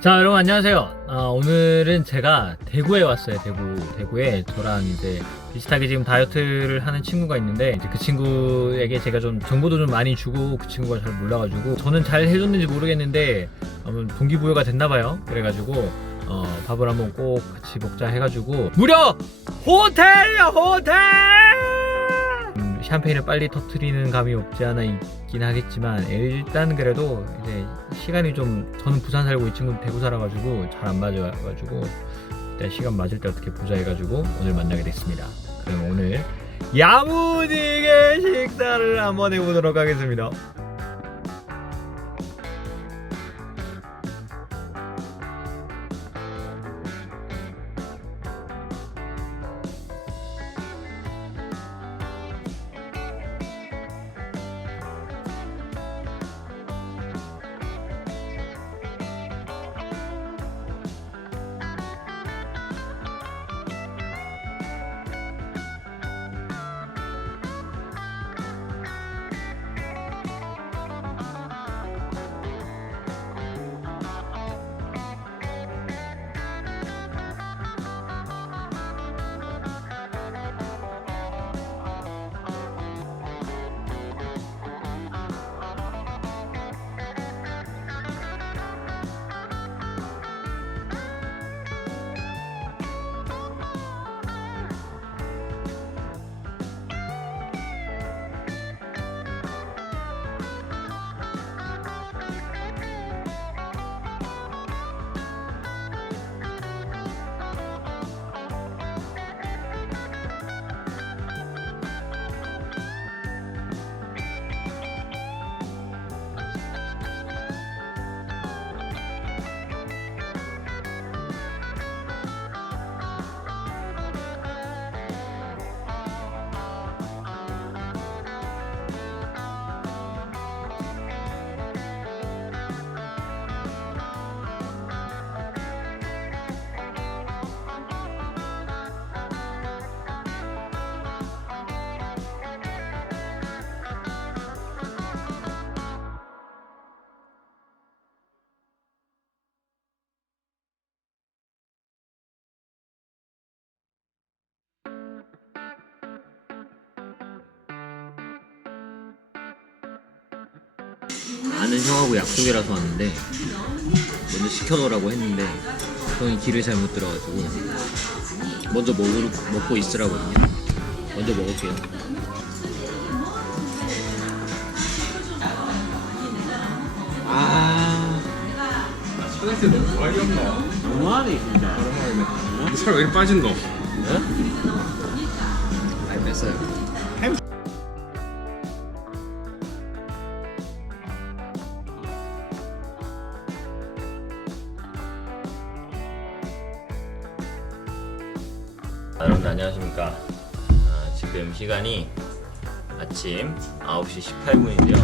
자 여러분 안녕하세요. 아, 오늘은 제가 대구에 왔어요. 대구 대구에 저랑 이제 비슷하게 지금 다이어트를 하는 친구가 있는데 그 친구에게 제가 좀 정보도 좀 많이 주고 그 친구가 잘 몰라가지고 저는 잘 해줬는지 모르겠는데 아무 동기부여가 됐나봐요. 그래가지고 어, 밥을 한번 꼭 같이 먹자 해가지고 무려 호텔이야 호텔! 음, 샴페인을 빨리 터트리는 감이 없지 않아 있긴 하겠지만 일단 그래도 이제 시간이 좀 저는 부산 살고 이 친구는 대구 살아가지고 잘 안 맞아가지고 일단 시간 맞을 때 어떻게 보자 해가지고 오늘 만나게 됐습니다. 그럼 오늘 야무지게 식사를 한번 해보도록 하겠습니다. 아는 형하고 약속이라서 왔는데 먼저 시켜놓으라고 했는데 형이 길을 잘못 들어가지고 먼저 먹으, 먹고 있으라거든요 먼저 먹을게요 아 화장실 너무 많이 없나? 너무하네 진짜 살왜 이렇게 빠진 거? 많이 뺐어요 여러분들 안녕하십니까? 아, 지금 시간이 아침 9시 18분인데요.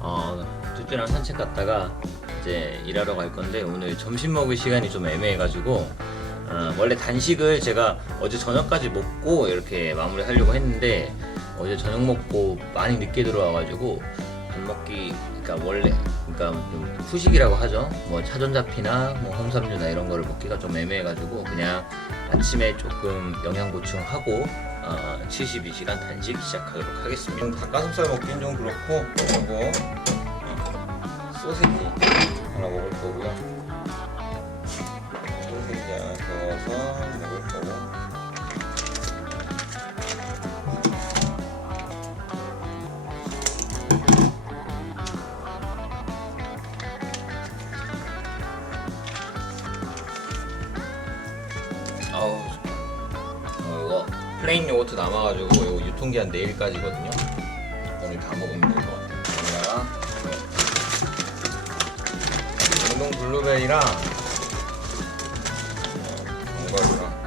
어, 뚜뚜랑 산책 갔다가 이제 일하러 갈 건데 오늘 점심 먹을 시간이 좀 애매해가지고 어, 원래 단식을 제가 어제 저녁까지 먹고 이렇게 마무리 하려고 했는데 어제 저녁 먹고 많이 늦게 들어와가지고 밥 먹기 그러니까 원래 그러니까 좀 후식이라고 하죠. 뭐 차전자피나 뭐 홍삼류나 이런 거를 먹기가 좀 애매해가지고 그냥 아침에 조금 영양 보충하고 어, 72시간 단식 시작하도록 하겠습니다. 닭가슴살 먹기는 좀 그렇고 그리고 어, 소세지 하나 먹을 거고요. 소세지 하나 구워서 먹을 거고 플레인 요거트 남아가지고 이거 유통기한 내일까지거든요. 오늘 다 먹으면 될 것 같아요. 자, 냉동 블루베리랑 어, 견과류랑